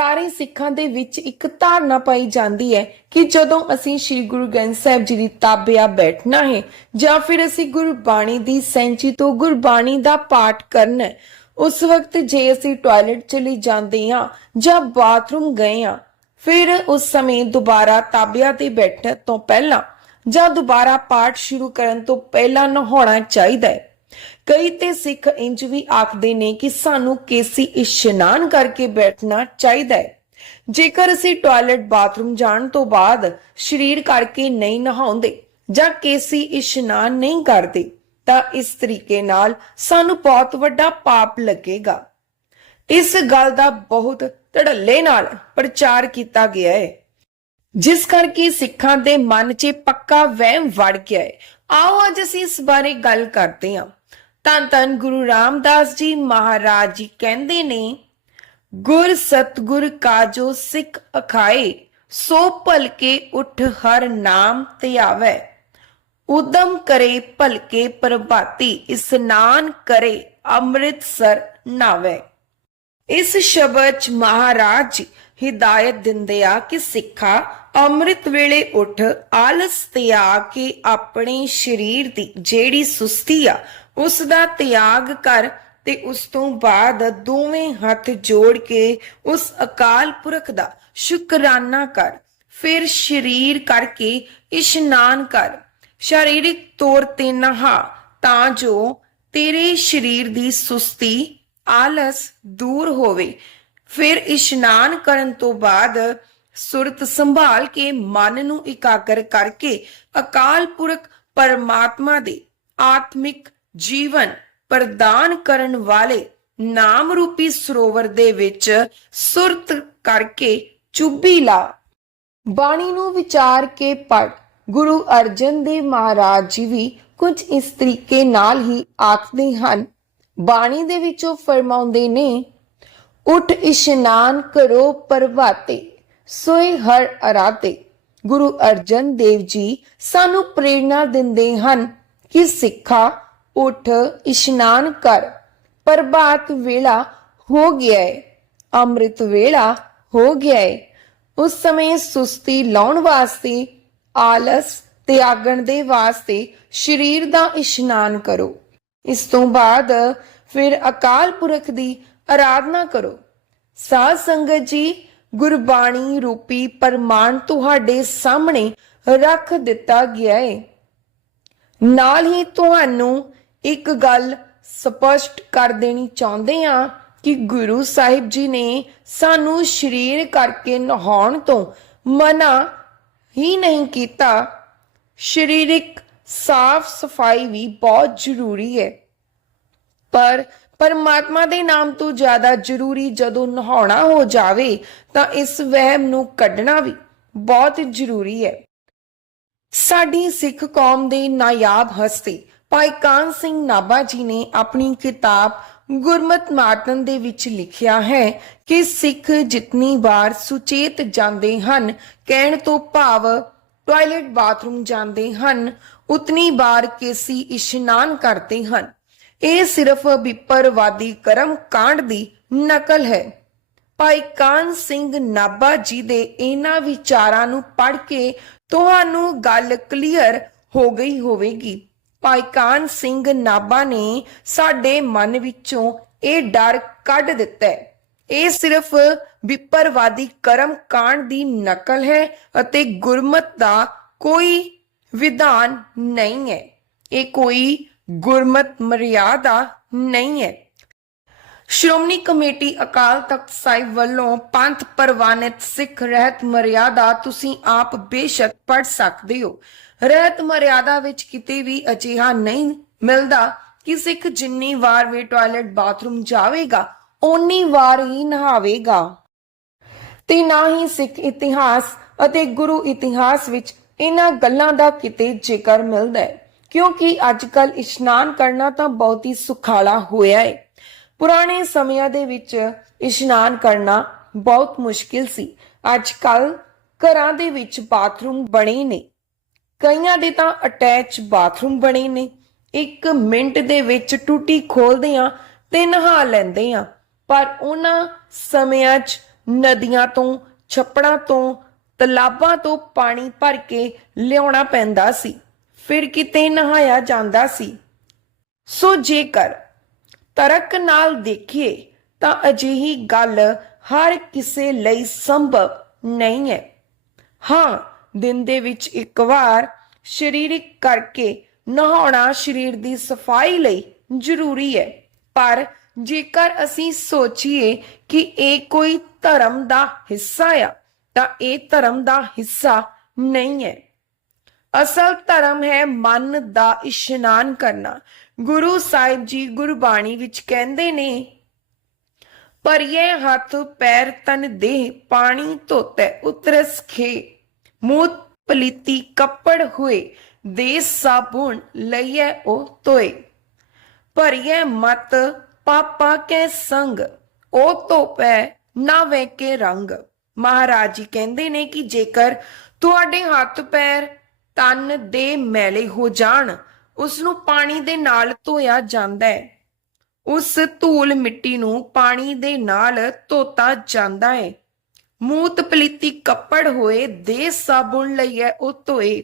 ਸਾਰੇ ਸਿੱਖਾਂ ਦੇ ਵਿੱਚ ਇੱਕ ਧਾਰਨਾ ਪਾਈ ਜਾਂਦੀ ਹੈ ਕਿ ਜਦੋਂ ਅਸੀਂ ਸ੍ਰੀ ਗੁਰੂ ਗ੍ਰੰਥ ਸਾਹਿਬ ਜੀ ਦੀ ਤਾਬਿਆ ਬੈਠਣਾ ਹੈ ਜਾਂ ਫਿਰ ਅਸੀਂ ਗੁਰਬਾਣੀ ਦੀ ਸੈਂਚੀ ਤੋਂ ਗੁਰਬਾਣੀ ਦਾ ਪਾਠ ਕਰਨਾ ਹੈ ਉਸ ਵਕਤ ਜੇ ਅਸੀਂ ਟਾਇਲਟ ਚਲੀ ਜਾਂਦੇ ਹਾਂ ਜਾਂ ਬਾਥਰੂਮ ਗਏ ਹਾਂ, ਫਿਰ ਉਸ ਸਮੇਂ ਦੁਬਾਰਾ ਤਾਬਿਆ ਤੇ ਬੈਠਣ ਤੋਂ ਪਹਿਲਾਂ ਜਾਂ ਦੁਬਾਰਾ ਪਾਠ ਸ਼ੁਰੂ ਕਰਨ ਤੋਂ ਪਹਿਲਾਂ ਨਹਾਉਣਾ ਚਾਹੀਦਾ ਹੈ। ਕਈ ਤੇ ਸਿੱਖ ਇੰਜ ਵੀ ਆਖਦੇ ਨੇ ਕਿ ਸਾਨੂੰ ਕੇਸੀ ਇਸ਼ਨਾਨ ਕਰਕੇ ਬੈਠਣਾ ਚਾਹੀਦਾ ਹੈ। ਜੇਕਰ ਅਸੀਂ ਟਾਇਲਟ ਬਾਥਰੂਮ ਜਾਣ ਤੋਂ ਬਾਅਦ ਸਰੀਰ ਕਰਕੇ ਨਹੀਂ ਨਹਾਉਂਦੇ ਜਾਂ ਕੇਸੀ ਇਸ਼ਨਾਨ ਨਹੀਂ ਕਰਦੇ, ਤਾਂ ਇਸ ਤਰੀਕੇ ਨਾਲ ਸਾਨੂੰ ਬਹੁਤ ਵੱਡਾ ਪਾਪ ਲੱਗੇਗਾ। ਇਸ ਗੱਲ ਦਾ ਬਹੁਤ ਧੜੱਲੇ ਨਾਲ ਪ੍ਰਚਾਰ ਕੀਤਾ ਗਿਆ ਹੈ। ਜਿਸ ਕਰਕੇ ਸਿੱਖਾਂ ਦੇ ਮਨ 'ਚ ਪੱਕਾ ਵਹਿਮ ਵੜ ਗਿਆ ਹੈ। ਆਓ ਅੱਜ ਅਸੀਂ ਇਸ ਬਾਰੇ ਗੱਲ ਕਰਦੇ ਹਾਂ। ਧੰਨ ਧੰਨ ਗੁਰੂ ਰਾਮਦਾਸ ਜੀ ਮਹਾਰਾਜ ਜੀ ਕਹਿੰਦੇ ਨੇ, ਗੁਰ ਸਤਗੁਰ ਕਾਜੋ ਸਿੱਖ ਅਖਾਏ, ਸੋ ਭਲਕੇ ਉਠ ਹਰ ਨਾਮ ਧਿਆਵੈ ਉਦਮ ਕਰੇ ਭਲਕੇ ਪ੍ਰਭਾਤੀ ਇਸਨਾਨ ਕਰੇ ਅੰਮ੍ਰਿਤਸਰ ਨਾਵੇ। ਇਸ ਸ਼ਬਦ ਚ ਮਹਾਰਾਜ ਹਿਦਾਇਤ ਦਿੰਦੇ ਆ ਕਿ ਸਿੱਖਾ ਅੰਮ੍ਰਿਤ ਵੇਲੇ ਉੱਠ, ਆਲਸ ਤਿਆਗ ਕੇ ਆਪਣੇ ਸਰੀਰ ਦੀ ਜਿਹੜੀ ਸੁਸਤੀ ਆ ਉਸ ਦਾ ਤਿਆਗ ਕਰ ਤੇ ਉਸ ਤੋਂ ਬਾਅਦ ਦੋਵੇਂ ਹੱਥ ਜੋੜ ਕੇ ਉਸ ਅਕਾਲ ਪੁਰਖ ਦਾ ਸ਼ੁਕਰਾਨਾ ਕਰ। ਫਿਰ ਸਰੀਰ ਕਰਕੇ ਇਸ਼ਨਾਨ ਕਰ। ਸਰੀਰਿਕ ਤੌਰ ਤੇ ਨਹਾ, ਤਾਂ ਜੋ ਤੇਰੇ ਸਰੀਰ ਦੀ ਸੁਸਤੀ, ਆਲਸ ਦੂਰ ਹੋਵੇ। ਫਿਰ ਇਸ਼ਨਾਨ ਕਰਨ ਤੋਂ ਬਾਅਦ ਸੁਰਤ ਸੰਭਾਲ ਕੇ ਮਨ ਨੂੰ ਇਕਾਗਰ ਕਰਕੇ ਅਕਾਲ ਪੁਰਖ ਪਰਮਾਤਮਾ ਦੇ ਆਤਮਿਕ ਜੀਵਨ ਪ੍ਰਦਾਨ ਕਰਨ ਵਾਲੇ ਨਾਮ ਰੂਪੀ ਸਰੋਵਰ ਦੇ ਵਿੱਚ ਸੁਰਤ ਕਰਕੇ ਚੁੱਭੀ ਲਾ। ਬਾਣੀ ਨੂੰ ਵਿਚਾਰ ਕੇ ਪੜ ਗੁਰੂ ਅਰਜਨ ਦੇਵ ਮਹਾਰਾਜ ਜੀ ਵੀ ਕੁਝ ਇਸ ਤਰੀਕੇ ਨਾਲ ਹੀ ਆਖਦੇ ਹਨ। ਬਾਣੀ ਦੇ ਵਿੱਚੋਂ ਫਰਮਾਉਂਦੇ ਨੇ, ਉਠ ਇਸ਼ਨਾਨ ਕਰੋ ਪਰਵਾਤੇ, ਸੋਏ ਹਰ ਅਰਾਤੇ ਗੁਰੂ ਅਰਜਨ ਦੇਵ ਜੀ ਸਾਨੂੰ ਪ੍ਰੇਰਣਾ ਦਿੰਦੇ ਹਨ ਕਿ ਸਿੱਖਾ ਉਠ ਇਸ਼ਨਾਨ ਕਰ, ਪ੍ਰਭਾਤ ਵੇਲਾ ਹੋ ਗਿਆ ਹੈ ਅੰਮ੍ਰਿਤ ਵੇਲਾ ਹੋ ਗਿਆ ਹੈ ਉਸ ਸਮੇਂ ਸੁਸਤੀ ਲਾਉਣ ਵਾਸਤੇ, ਆਲਸ ਤਿਆਗਣ ਦੇ ਵਾਸਤੇ ਸਰੀਰ ਦਾ ਇਸ਼ਨਾਨ ਕਰੋ। ਇਸ ਤੋਂ ਬਾਅਦ ਫਿਰ ਅਕਾਲ ਪੁਰਖ ਦੀ ਆਰਾਧਨਾ ਕਰੋ। ਸਾਧ ਸੰਗਤ ਜੀ, ਗੁਰਬਾਣੀ ਰੂਪੀ ਪਰਮਾਨ ਤੁਹਾਡੇ ਸਾਹਮਣੇ ਰੱਖ ਦਿੱਤਾ ਗਿਆ ਹੈ ਨਾਲ ਹੀ ਤੁਹਾਨੂੰ ਇੱਕ ਗੱਲ ਸਪਸ਼ਟ ਕਰ ਦੇਣੀ ਚਾਹੁੰਦੇ ਹਾਂ ਕਿ ਗੁਰੂ ਸਾਹਿਬ ਜੀ ਨੇ ਸਾਨੂੰ ਸਰੀਰ ਕਰਕੇ ਨਹਾਉਣ ਤੋਂ ਮਨਾ ਹੀ ਨਹੀਂ ਕੀਤਾ। ਸਰੀਰਿਕ ਸਾਫ਼ ਸਫ਼ਾਈ ਵੀ ਬਹੁਤ ਜ਼ਰੂਰੀ ਹੈ। ਪਰ ਪਰਮਾਤਮਾ ਦੇ ਨਾਮ ਤੋਂ ਜ਼ਿਆਦਾ ਜ਼ਰੂਰੀ ਜਦੋਂ ਨਹਾਉਣਾ ਹੋ ਜਾਵੇ ਤਾਂ ਇਸ ਵਹਿਮ ਨੂੰ ਕੱਢਣਾ ਵੀ ਬਹੁਤ ਜ਼ਰੂਰੀ ਹੈ। ਸਾਡੀ ਸਿੱਖ ਕੌਮ ਦੇ ਨਾਯਾਬ ਹਸਤੀ ਭਾਈ ਕਾਨ ਸਿੰਘ ਨਾਭਾ ਜੀ ਨੇ ਆਪਣੀ ਕਿਤਾਬ ਗੁਰਮਤ ਮਾਤਨ ਦੇ ਵਿੱਚ ਲਿਖਿਆ ਹੈ ਕਿ ਸਿੱਖ ਜਿਤਨੀ ਵਾਰ ਸੁਚੇਤ ਜਾਂਦੇ ਹਨ, ਕਹਿਣ ਤੋਂ ਭਾਵ ਟਾਇਲਟ ਬਾਥਰੂਮ ਜਾਂਦੇ ਹਨ, ਉਤਨੀ ਵਾਰ ਕੇਸੀ ਇਸ਼ਨਾਨ ਕਰਦੇ ਹਨ। ਇਹ ਸਿਰਫ ਵਿਪਰਵਾਦੀ ਕਰਮ ਕਾਂਡ ਦੀ ਨਕਲ ਹੈ। ਭਾਈ ਕਾਨ ਸਿੰਘ ਨਾਭਾ ਜੀ ਦੇ ਇਹਨਾਂ ਵਿਚਾਰਾਂ ਨੂੰ ਪੜ੍ਹ ਕੇ ਤੁਹਾਨੂੰ ਗੱਲ ਕਲੀਅਰ ਹੋ ਗਈ ਹੋਵੇਗੀ। ਭਾਈ ਸਿੰਘ ਨਾਭਾ ਨੇ ਸਾਡੇ ਮਨ ਵਿੱਚੋਂ ਇਹ ਡਰ ਕੱਢ ਦਿੱਤਾ ਹੈ। ਇਹ ਸਿਰਫ ਵਿਪਰਵਾਦੀ ਕਰਮ ਕਾਂਡ ਦੀ ਨਕਲ ਹੈ ਅਤੇ ਗੁਰਮਤ ਦਾ ਕੋਈ ਵਿਧਾਨ ਨਹੀਂ ਹੈ। ਇਹ ਕੋਈ ਗੁਰਮਤ ਮਰਿਆਦਾ ਨਹੀਂ ਹੈ। ਸ਼੍ਰੋਮਣੀ ਕਮੇਟੀ ਅਕਾਲ ਤਖਤ ਸਾਹਿਬ ਵੱਲੋਂ ਪੰਥ ਪ੍ਰਵਾਨਿਤ ਸਿੱਖ ਰਹਿਤ ਮਰਿਆਦਾ ਤੁਸੀਂ ਆਪ ਬੇਸ਼ੱਕ ਪੜ ਸਕਦੇ ਹੋ। ਰਹਿਤ ਮਰਿਆਦਾ ਵਿੱਚ ਕਿਤੇ ਵੀ ਅਜਿਹਾ ਨਹੀਂ ਮਿਲਦਾ ਕਿ ਸਿੱਖ ਜਿੰਨੀ ਵਾਰ ਵੀ ਟਾਇਲਟ ਬਾਥਰੂਮ ਜਾਵੇਗਾ, ਓਨੀ ਵਾਰ ਹੀ ਨਹਾਵੇਗਾ। ਤੇ ਨਾ ਹੀ ਸਿੱਖ ਇਤਿਹਾਸ ਅਤੇ ਗੁਰੂ ਇਤਿਹਾਸ ਵਿੱਚ ਇਹਨਾਂ ਗੱਲਾਂ ਦਾ ਕਿਤੇ ਜ਼ਿਕਰ ਮਿਲਦਾ ਹੈ, ਕਿਉਂਕਿ ਅੱਜ ਕੱਲ ਇਸ਼ਨਾਨ ਕਰਨਾ ਤਾਂ ਬਹੁਤ ਹੀ ਸੁਖਾਲਾ ਹੋਇਆ ਹੈ। ਪੁਰਾਣੇ ਸਮਿਆਂ ਦੇ ਵਿੱਚ ਇਸ਼ਨਾਨ ਕਰਨਾ ਬਹੁਤ ਮੁਸ਼ਕਿਲ ਸੀ। ਅੱਜ ਕੱਲ ਘਰਾਂ ਦੇ ਵਿੱਚ ਬਾਥਰੂਮ ਬਣੇ ਨੇ। ਕਈਆਂ ਦੇ ਤਾਂ ਅਟੈਚ ਬਾਥਰੂਮ ਬਣੇ ਨੇ। ਇੱਕ ਮਿੰਟ ਦੇ ਵਿੱਚ ਟੂਟੀ ਖੋਲਦੇ ਆ ਤੇ ਨਹਾ ਲੈਂਦੇ ਆ ਪਰ ਉਹਨਾਂ ਸਮਿਆਂ 'ਚ ਨਦੀਆਂ ਤੋਂ, ਛੱਪੜਾਂ ਤੋਂ, ਤਲਾਬਾਂ ਤੋਂ ਪਾਣੀ ਭਰ ਕੇ ਲਿਆਉਣਾ ਪੈਂਦਾ ਸੀ। ਫਿਰ ਕਿਤੇ ਨਹਾਇਆ ਜਾਂਦਾ ਸੀ। ਸੋ ਜੇਕਰ ਤਰਕ ਨਾਲ ਦੇਖੀਏ ਤਾਂ ਅਜਿਹੀ ਗੱਲ ਹਰ ਕਿਸੇ ਲਈ ਸੰਭਵ ਨਹੀਂ ਹੈ। ਹਾਂ ਦਿਨ ਦੇ ਵਿੱਚ ਇੱਕ ਵਾਰ ਸਰੀਰਿਕ ਕਰਕੇ ਨਹਾਉਣਾ ਸਰੀਰ ਦੀ ਸਫ਼ਾਈ ਲਈ ਜ਼ਰੂਰੀ ਹੈ। ਪਰ ਜੇਕਰ ਅਸੀਂ ਸੋਚੀਏ ਕਿ ਇਹ ਕੋਈ ਧਰਮ ਦਾ ਹਿੱਸਾ ਆ, ਤਾਂ ਇਹ ਧਰਮ ਦਾ ਹਿੱਸਾ ਨਹੀਂ ਹੈ। ਅਸਲ ਧਰਮ ਹੈ ਮਨ ਦਾ ਇਸ਼ਨਾਨ ਕਰਨਾ। ਗੁਰੂ ਸਾਹਿਬ ਜੀ ਗੁਰਬਾਣੀ ਵਿੱਚ ਕਹਿੰਦੇ ਨੇ ਪਰਿਏ ਹੱਥ, ਪੈਰ ਤਨ ਦੇਹ ਪਾਣੀ ਧੋਤੇ, ਉਤਰਸ ਖੇ ਮੂਤ ਪਲੀਤੀ ਕੱਪੜ ਹੋਏ, ਦੇ ਸਾਬੁਣ ਲਈਐ ਉਹ ਤੋਏ ਭਰੀਏ ਮਤ ਪਾਪਾ ਕੇ ਸੰਗ, ਉਹ ਧੋਪੈ ਨਾ ਵੇ ਰੰਗ। ਮਹਾਰਾਜ ਜੀ ਕਹਿੰਦੇ ਨੇ ਕਿ ਜੇਕਰ ਤੁਹਾਡੇ ਹੱਥ ਪੈਰ ਤਨ ਦੇ ਮੈਲੇ ਹੋ ਜਾਣ ਉਸ ਨੂੰ ਪਾਣੀ ਦੇ ਨਾਲ ਧੋਇਆ ਜਾਂਦਾ ਹੈ। ਉਸ ਧੂਲ ਮਿੱਟੀ ਨੂੰ ਪਾਣੀ ਦੇ ਨਾਲ ਧੋਤਾ ਜਾਂਦਾ ਹੈ। ਮੂਤ ਪਲੀਤੀ ਕੱਪੜ ਹੋਏ ਦੇ ਸਾਬੁਣ ਲਈਏ ਉਹ ਧੋਏ।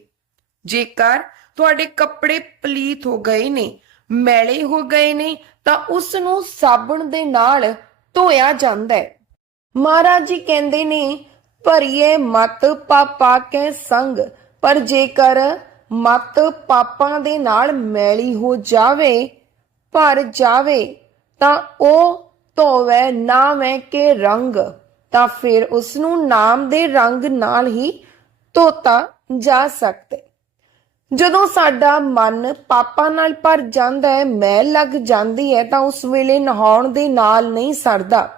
ਜੇਕਰ ਤੁਹਾਡੇ ਕੱਪੜੇ ਪਲੀਤ ਹੋ ਗਏ ਨੇ, ਮੈਲੇ ਹੋ ਗਏ ਨੇ, ਤਾਂ ਉਸ ਨੂੰ ਸਾਬਣ ਦੇ ਨਾਲ ਧੋਇਆ ਜਾਂਦਾ ਹੈ। ਮਹਾਰਾਜ ਜੀ ਕਹਿੰਦੇ ਨੇ, ਭਰੀਏ ਮਤ ਪਾਪਾ ਕੇ ਸੰਗ, ਪਰ ਜੇਕਰ ਮਤ ਪਾਪਾਂ ਦੇ ਨਾਲ ਮੈਲੀ ਹੋ ਜਾਵੇ, ਭਰ ਜਾਵੇ, ਤਾਂ ਉਹ ਧੋਵੇ ਨਾਵੇਂ ਕੇ ਰੰਗ। ਤਾਂ ਫਿਰ ਉਸ ਨੂੰ ਨਾਮ ਦੇ ਰੰਗ ਨਾਲ ਹੀ ਧੋਤਾ ਜਾ ਸਕਦਾ ਜਦੋਂ ਸਾਡਾ ਮਨ ਪਾਪਾਂ ਨਾਲ ਭਰ ਜਾਂਦਾ ਹੈ, ਮੈਲ ਲੱਗ ਜਾਂਦੀ ਹੈ, ਤਾਂ ਉਸ ਵੇਲੇ ਨਹਾਉਣ ਦੇ ਨਾਲ ਨਹੀਂ ਸਰਦਾ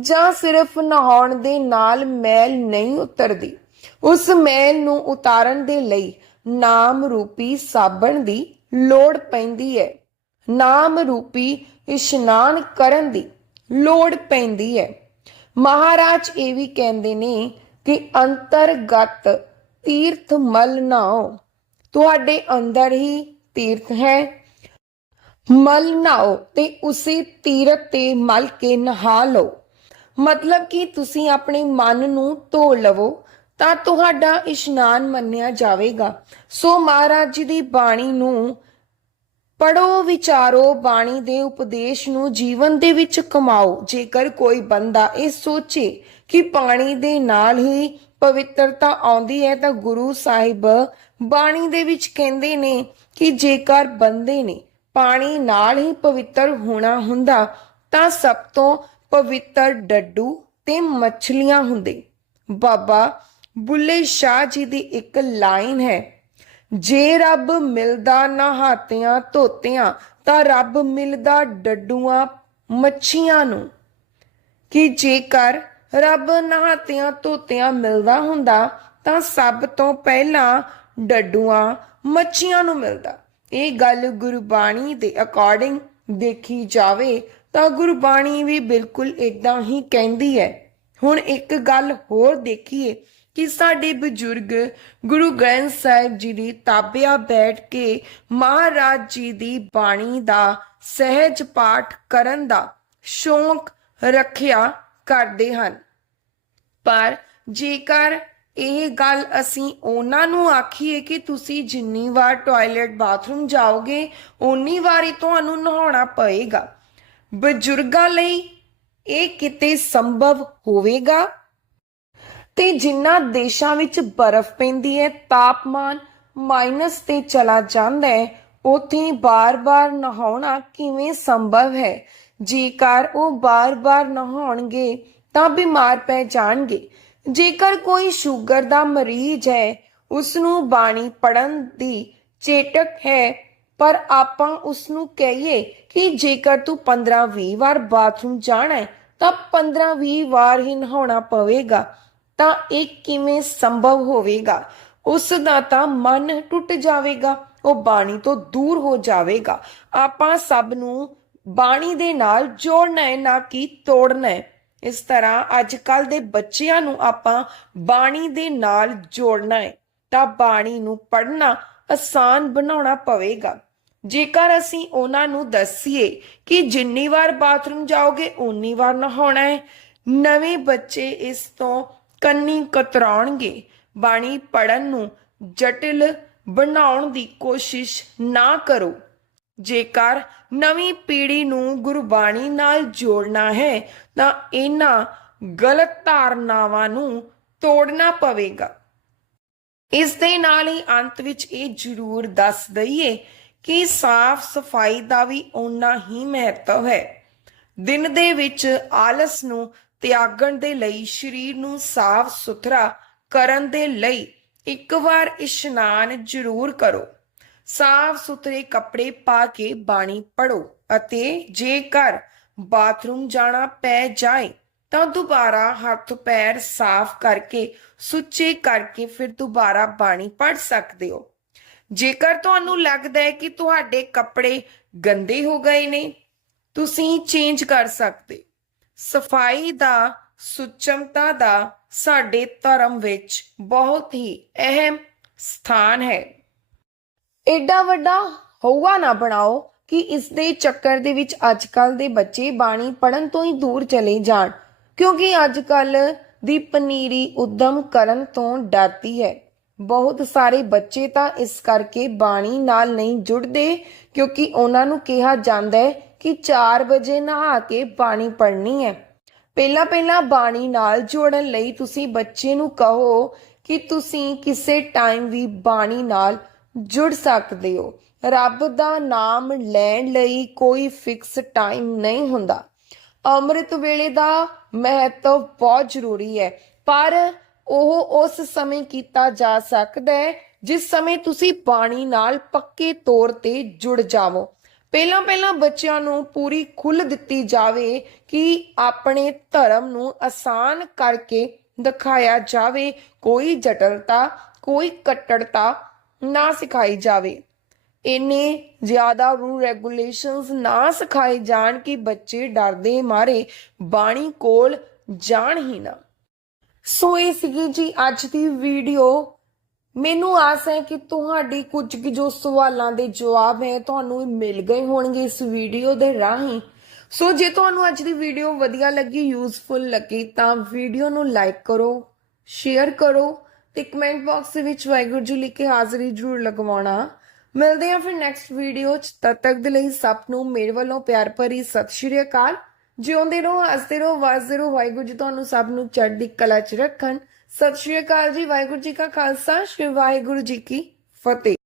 ਜਾਂ ਸਿਰਫ ਨਹਾਉਣ ਦੇ ਨਾਲ ਮੈਲ ਨਹੀਂ ਉਤਰਦੀ। ਉਸ ਮੈਲ ਨੂੰ ਉਤਾਰਨ ਦੇ ਲਈ ਨਾਮ ਰੂਪੀ ਸਾਬਣ ਦੀ ਲੋੜ ਪੈਂਦੀ ਹੈ। ਨਾਮ ਰੂਪੀ ਇਸ਼ਨਾਨ ਕਰਨ ਦੀ ਲੋੜ ਪੈਂਦੀ ਹੈ। ਮਹਾਰਾਜ ਇਹ ਵੀ ਕਹਿੰਦੇ ਨੇ ਕਿ ਅੰਤਰਗਤ ਤੀਰਥ ਮਲ ਨਾਓ ਤੁਹਾਡੇ ਅੰਦਰ ਹੀ ਤੀਰਥ ਹੈ। ਮਲ ਨਾਓ ਤੇ ਉਸੇ ਤੀਰਥ ਤੇ ਮਲ ਕੇ ਨਹਾ ਲਓ। ਮਤਲਬ ਕਿ ਤੁਸੀਂ ਆਪਣੇ ਮਨ ਨੂੰ ਧੋ ਲਵੋ ਤਾਂ ਤੁਹਾਡਾ ਇਸ਼ਨਾਨ ਮੰਨਿਆ ਜਾਵੇਗਾ। ਸੋ ਮਹਾਰਾਜ ਜੀ ਦੀ ਬਾਣੀ ਨੂੰ ਪੜੋ ਵਿਚਾਰੋ, ਬਾਣੀ ਦੇ ਉਪਦੇਸ਼ ਨੂੰ ਜੀਵਨ ਦੇ ਵਿੱਚ ਕਮਾਓ। ਜੇਕਰ ਕੋਈ ਬੰਦਾ ਇਹ ਸੋਚੇ ਕਿ ਪਾਣੀ ਦੇ ਨਾਲ ਹੀ ਪਵਿੱਤਰਤਾ ਆਉਂਦੀ ਹੈ, ਤਾਂ ਗੁਰੂ ਸਾਹਿਬ ਬਾਣੀ ਦੇ ਵਿੱਚ ਕਹਿੰਦੇ ਨੇ ਕਿ ਜੇਕਰ ਬੰਦੇ ਨੇ ਪਾਣੀ ਨਾਲ ਹੀ ਪਵਿੱਤਰ ਹੋਣਾ ਹੁੰਦਾ, ਤਾਂ ਸਭ ਤੋਂ ਪਵਿੱਤਰ ਡੱਡੂ ਤੇ ਮੱਛਲੀਆਂ ਹੁੰਦੇ। ਬਾਬਾ ਬੁੱਲੇ ਸ਼ਾਹ ਜੀ ਦੀ ਇੱਕ ਲਾਈਨ ਹੈ ਜੇ ਰੱਬ ਮਿਲਦਾ ਨਹਾਤਿਆਂ ਧੋਤਿਆਂ, ਤਾਂ ਰੱਬ ਮਿਲਦਾ ਡੱਡੂਆਂ ਮੱਛੀਆਂ ਨੂੰ। ਕਿ ਜੇਕਰ ਰੱਬ ਨਹਾਤਿਆਂ ਧੋਤਿਆਂ ਮਿਲਦਾ ਹੁੰਦਾ, ਤਾਂ ਸਭ ਤੋਂ ਪਹਿਲਾਂ ਡੱਡੂਆਂ ਮੱਛੀਆਂ ਨੂੰ ਮਿਲਦਾ। ਇਹ ਗੱਲ ਗੁਰਬਾਣੀ ਦੇ ਅਕੋਰਡਿੰਗ ਦੇਖੀ ਜਾਵੇ, ਤਾਂ ਗੁਰਬਾਣੀ ਵੀ ਬਿਲਕੁਲ ਇਦਾਂ ਹੀ ਕਹਿੰਦੀ ਹੈ। ਹੁਣ ਇੱਕ ਗੱਲ ਹੋਰ ਦੇਖੀਏ ਕਿ ਸਾਡੇ ਬਜ਼ੁਰਗ ਗੁਰੂ ਗ੍ਰੰਥ ਸਾਹਿਬ ਜੀ ਦੀ ਤਾਬਿਆ ਬੈਠ ਕੇ ਮਹਾਰਾਜ ਜੀ ਦੀ ਬਾਣੀ ਦਾ ਸਹਿਜ ਪਾਠ ਕਰਨ ਦਾ ਸ਼ੌਂਕ ਰੱਖਿਆ ਕਰਦੇ ਹਨ। ਪਰ ਜੇਕਰ ਇਹ ਗੱਲ ਅਸੀਂ ਉਹਨਾਂ ਨੂੰ ਆਖੀਏ ਕਿ ਤੁਸੀਂ ਜਿੰਨੀ ਵਾਰ ਟਾਇਲਟ ਬਾਥਰੂਮ ਜਾਓਗੇ, ਓਨੀ ਵਾਰੀ ਤੁਹਾਨੂੰ ਨਹਾਉਣਾ ਪਏਗਾ। ਬਜ਼ੁਰਗਾਂ ਲਈ ਇਹ ਕਿਤੇ ਸੰਭਵ ਹੋਵੇਗਾ? ਤੇ ਜਿਨ੍ਹਾਂ ਦੇਸ਼ਾਂ ਵਿੱਚ ਬਰਫ਼ ਪੈਂਦੀ ਹੈ, ਤਾਪਮਾਨ ਮਾਈਨਸ ਤੇ ਚਲਾ ਜਾਂਦਾ ਹੈ, ਉੱਥੇ ਬਾਰ-ਬਾਰ ਨਹਾਉਣਾ ਕਿਵੇਂ ਸੰਭਵ ਹੈ? ਜੇਕਰ ਉਹ ਬਾਰ-ਬਾਰ ਨਹਾਉਣਗੇ, ਤਾਂ ਬਿਮਾਰ ਪੈ ਜਾਣਗੇ। ਜੇਕਰ ਕੋਈ ਸ਼ੂਗਰ ਦਾ ਮਰੀਜ਼ ਹੈ ਉਸ ਨੂੰ ਬਾਣੀ ਪੜਨ ਦੀ ਚੇਟਕ ਹੈ, ਪਰ ਆਪਾਂ ਉਸ ਨੂੰ ਕਹੀਏ ਕਿ ਜੇਕਰ ਤੂੰ 15-20 ਵਾਰ ਬਾਥਰੂਮ ਜਾਣਾ ਹੈ, ਤਾਂ 15-20 ਵਾਰ ਹੀ ਨਹਾਉਣਾ ਪਵੇਗਾ। ਤਾਂ ਇਹ ਕਿਵੇਂ ਸੰਭਵ ਹੋਵੇਗਾ? ਉਸ ਦਾ ਤਾਂ ਮਨ ਟੁੱਟ ਜਾਵੇਗਾ, ਉਹ ਬਾਣੀ ਤੋਂ ਦੂਰ ਹੋ ਜਾਵੇਗਾ। ਆਪਾਂ ਸਭ ਨੂੰ ਬਾਣੀ ਦੇ ਨਾਲ ਜੋੜਨਾ ਹੈ, ਨਾ ਕਿ ਤੋੜਨਾ ਹੈ। ਇਸ ਤਰ੍ਹਾਂ ਅੱਜ ਕੱਲ ਦੇ ਬੱਚਿਆਂ ਨੂੰ ਆਪਾਂ ਬਾਣੀ ਦੇ ਨਾਲ ਜੋੜਨਾ ਹੈ, ਤਾਂ ਬਾਣੀ ਨੂੰ ਪੜ੍ਹਨਾ ਆਸਾਨ ਬਣਾਉਣਾ ਪਵੇਗਾ। ਜੇਕਰ ਅਸੀਂ ਉਹਨਾਂ ਨੂੰ ਦੱਸੀਏ ਕਿ ਜਿੰਨੀ ਵਾਰ ਬਾਥਰੂਮ ਜਾਓਗੇ ਉਨੀ ਵਾਰ ਨਹਾਉਣਾ ਹੈ। ਨਵੇਂ ਬੱਚੇ ਇਸ ਤੋਂ ਕੰਨੀ ਕਤਰਾਉਣਗੇ। ਬਾਣੀ ਪੜਨ ਨੂੰ ਜਟਿਲ ਬਣਾਉਣ ਦੀ ਕੋਸ਼ਿਸ਼ ਨਾ ਕਰੋ। ਜੇਕਰ ਨਵੀਂ ਪੀੜ੍ਹੀ ਨੂੰ ਗੁਰਬਾਣੀ ਨਾਲ ਜੋੜਨਾ ਹੈ, ਤਾਂ ਇਹਨਾਂ ਗਲਤ ਧਾਰਨਾਵਾਂ ਨੂੰ ਤੋੜਨਾ ਪਵੇਗਾ। ਇਸ ਦੇ ਨਾਲ ਹੀ ਅੰਤ ਵਿੱਚ ਇਹ ਜ਼ਰੂਰ ਦੱਸ ਦਈਏ ਕਿ ਸਾਫ਼ ਸਫ਼ਾਈ ਦਾ ਵੀ ਓਨਾ ਹੀ ਮਹੱਤਵ ਹੈ। ਦਿਨ ਦੇ ਵਿੱਚ ਆਲਸ ਨੂੰ ਤਿਆਗਣ ਦੇ ਲਈ ਸਰੀਰ ਨੂੰ ਸਾਫ਼ ਸੁਥਰਾ ਕਰਨ ਦੇ ਲਈ ਇੱਕ ਵਾਰ ਇਸ਼ਨਾਨ ਜ਼ਰੂਰ ਕਰੋ। ਸਾਫ਼ ਸੁਥਰੇ ਕੱਪੜੇ ਪਾ ਕੇ ਬਾਣੀ ਪੜੋ ਅਤੇ ਜੇਕਰ ਬਾਥਰੂਮ ਜਾਣਾ ਪੈ ਜਾਏ ਤਾਂ ਦੁਬਾਰਾ ਹੱਥ ਪੈਰ ਸਾਫ਼ ਕਰਕੇ, ਸੁੱਚੇ ਕਰਕੇ ਫਿਰ ਦੁਬਾਰਾ ਬਾਣੀ ਪੜ ਸਕਦੇ ਹੋ। ਜੇਕਰ ਤੁਹਾਨੂੰ ਲੱਗਦਾ ਹੈ ਕਿ ਤੁਹਾਡੇ ਕੱਪੜੇ ਗੰਦੇ ਹੋ ਗਏ ਨੇ, ਤੁਸੀਂ ਚੇਂਜ ਕਰ ਸਕਦੇ ਸਫ਼ਾਈ ਦਾ, ਸੁਚਮਤਾ ਦਾ ਸਾਡੇ ਧਰਮ ਵਿੱਚ ਬਹੁਤ ਹੀ ਅਹਿਮ ਸਥਾਨ ਹੈ। ਐਡਾ ਵੱਡਾ ਹਊਆ ਨਾ ਬਣਾਓ ਕਿ ਇਸ ਦੇ ਚੱਕਰ ਦੇ ਵਿੱਚ ਅੱਜਕੱਲ ਦੇ ਬੱਚੇ ਬਾਣੀ ਪੜਨ ਤੋਂ ਹੀ ਦੂਰ ਚਲੇ ਜਾਣ, ਕਿਉਂਕਿ ਅੱਜਕੱਲ ਦੀ ਪਨੀਰੀ ਉਦਮ ਕਰਨ ਤੋਂ ਡਰਦੀ ਹੈ। ਬਹੁਤ ਸਾਰੇ ਬੱਚੇ ਤਾਂ ਇਸ ਕਰਕੇ ਬਾਣੀ ਨਾਲ ਨਹੀਂ ਜੁੜਦੇ, ਕਿਉਂਕਿ ਉਹਨਾਂ ਨੂੰ ਕਿਹਾ ਜਾਂਦਾ ਹੈ ਕਿ 4 ਵਜੇ ਨਹਾ ਕੇ ਬਾਣੀ ਪੜ੍ਹਨੀ ਹੈ। ਪਹਿਲਾਂ ਪਹਿਲਾਂ ਬਾਣੀ ਨਾਲ ਜੋੜਨ ਲਈ ਤੁਸੀਂ ਬੱਚੇ ਨੂੰ ਕਹੋ ਕਿ ਤੁਸੀਂ ਕਿਸੇ ਟਾਈਮ ਵੀ ਬਾਣੀ ਨਾਲ ਜੁੜ ਸਕਦੇ ਹੋ। ਰੱਬ ਦਾ ਨਾਮ ਲੈਣ ਲਈ ਕੋਈ ਫਿਕਸ ਟਾਈਮ ਨਹੀਂ ਹੁੰਦਾ। ਅੰਮ੍ਰਿਤ ਵੇਲੇ ਦਾ ਮਹੱਤਵ ਬਹੁਤ ਜ਼ਰੂਰੀ ਹੈ, ਪਰ ਉਹ ਉਸ ਸਮੇਂ ਕੀਤਾ ਜਾ ਸਕਦਾ ਹੈ ਜਿਸ ਸਮੇਂ ਤੁਸੀਂ ਬਾਣੀ ਨਾਲ ਪੱਕੇ ਤੌਰ ਤੇ ਜੁੜ ਜਾਵੋ। ਪਹਿਲਾਂ ਪਹਿਲਾਂ ਬੱਚਿਆਂ ਨੂੰ ਪੂਰੀ ਖੁੱਲ੍ਹ ਦਿੱਤੀ ਜਾਵੇ ਕਿ ਆਪਣੇ ਧਰਮ ਨੂੰ ਆਸਾਨ ਕਰਕੇ ਦਿਖਾਇਆ ਜਾਵੇ, ਕੋਈ ਜਟਲਤਾ, ਕੋਈ ਕੱਟੜਤਾ ਨਾ ਸਿਖਾਈ ਜਾਵੇ। ਇੰਨੇ ਜ਼ਿਆਦਾ ਰੂਲ ਰੈਗੂਲੇਸ਼ਨਸ ਨਾ ਸਿਖਾਏ ਜਾਣ ਕਿ ਬੱਚੇ ਡਰਦੇ ਮਾਰੇ, ਬਾਣੀ ਕੋਲ ਜਾਣ ਹੀ ਨਾ। ਸੋ ਇਹ ਸੀਗੀ ਜੀ ਅੱਜ ਦੀ ਵੀਡੀਓ ਮੈਨੂੰ ਆਸ ਹੈ ਕਿ ਤੁਹਾਡੀ ਕੁਝ ਕੁ ਜੋ ਸਵਾਲਾਂ ਦੇ ਜਵਾਬ ਹੈ, ਤੁਹਾਨੂੰ ਮਿਲ ਗਏ ਹੋਣਗੇ ਇਸ ਵੀਡੀਓ ਦੇ ਰਾਹੀਂ। ਸੋ ਜੇ ਤੁਹਾਨੂੰ ਅੱਜ ਦੀ ਵੀਡੀਓ ਵਧੀਆ ਲੱਗੀ ਯੂਜ਼ਫੁਲ ਲੱਗੀ, ਤਾਂ ਵੀਡੀਓ ਨੂੰ ਲਾਈਕ ਕਰੋ ਸ਼ੇਅਰ ਕਰੋ ਤੇ ਕਮੈਂਟ ਬਾਕਸ ਵਿੱਚ ਵਾਹਿਗੁਰੂ ਜੀ ਲਿਖ ਕੇ ਹਾਜ਼ਰੀ ਜ਼ਰੂਰ ਲਗਵਾਉਣਾ। ਮਿਲਦੇ ਹਾਂ ਫਿਰ ਨੈਕਸਟ ਵੀਡੀਓ ਚ। ਤਦ ਤੱਕ ਦੇ ਲਈ ਸਭ ਨੂੰ ਮੇਰੇ ਵੱਲੋਂ ਪਿਆਰ ਭਰੀ ਸਤਿ ਸ਼੍ਰੀ ਅਕਾਲ। ਜਿਉਂਦੇ ਰਹੋ, ਹੱਸਦੇ ਰਹੋ ਵਸਦੇ ਰਹੋ, ਵਾਹਿਗੁਰੂ ਜੀ ਤੁਹਾਨੂੰ ਸਭ ਨੂੰ ਚੜ੍ਹਦੀ ਕਲਾ ਚ ਰੱਖਣ। ਸਤਿ ਸ਼੍ਰੀ ਅਕਾਲ ਜੀ ਵਾਹਿਗੁਰੂ ਜੀ ਕਾ ਖਾਲਸਾ ਸ਼੍ਰੀ ਵਾਹਿਗੁਰੂ ਜੀ ਕੀ ਫਤਿਹ।